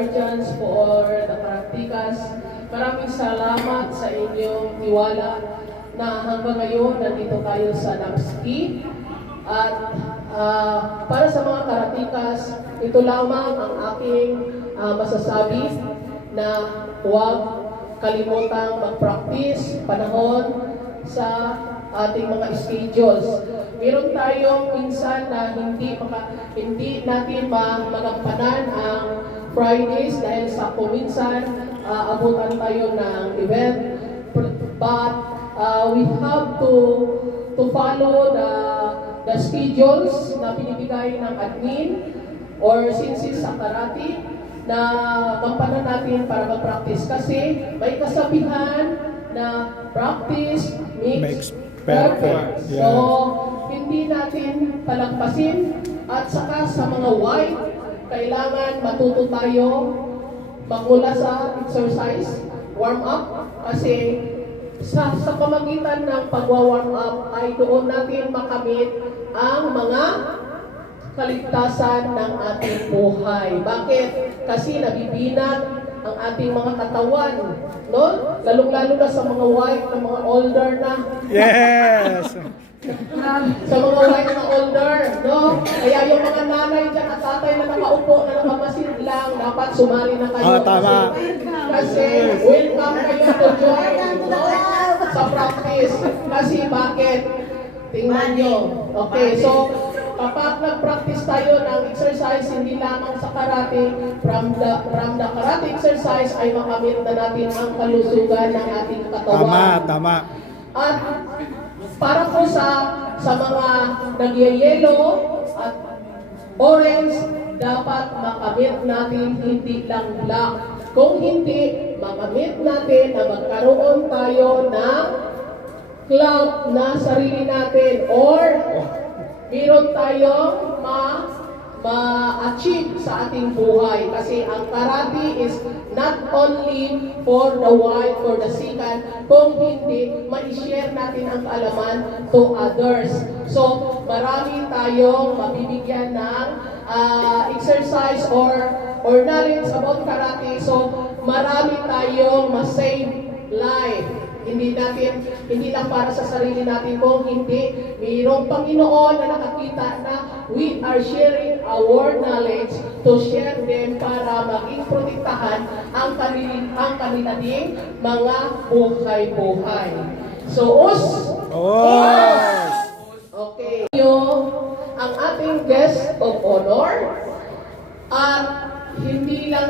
guardians, for the Karaktikas. Maraming salamat sa inyong tiwala na hanggang ngayon nandito tayo sa NAPSKI. At para sa mga Karaktikas, ito lamang ang aking masasabi na huwag kalimutang mag-practice panahon sa ating mga schedules. Meron tayong minsan na hindi natin magampanan ang Fridays dahil sa kuminsan abutan tayo ng event, but we have to follow the schedules na binibigay ng admin or since sa karate na gampanan natin para mag-practice kasi may kasabihan na practice makes perfect. Yeah. So, hindi natin palagpasin at saka sa mga white, kailangan matuto tayo magmula sa exercise, warm up, kasi sa pamagitan ng pagwa-warm up ay doon natin makamit ang mga kaligtasan ng ating buhay. Bakit? Kasi nabibinat ang ating mga katawan, no? Lalong-lalo na sa mga white na mga older na. Yes! Sa mga white na older, no? Kaya yung mga nanay dyan at tatay na nakaupo, na nakamasid lang, dapat sumali na kayo. Tama. Kasi welcome kayo to join, no? Sa practice. Kasi bakit? Tingnan nyo. Okay, so kapag nag-practice tayo ng exercise, hindi lamang sa karate, from the karate exercise ay makamit na natin ang kalusugan ng ating katawan. Tama. At para po sa mga nagyayelo at orange, dapat makamit natin hindi lang black. Kung hindi, makamit natin na magkaroon tayo ng club na sarili natin or meron tayong ma-achieve sa ating buhay. Kasi ang karate is not only for the white, for the sikat, kung hindi, ma-share natin ang kaalaman to others. So, marami tayong mabibigyan ng exercise or knowledge about karate. So, marami tayong ma-save life. Hindi lang para sa sarili natin, kung hindi, mayroong Panginoon na nakakita na we are sharing our knowledge to share them para maging protektahan ang kanilang mga buhay-buhay. So, okay. Ang ating guest of honor, at hindi lang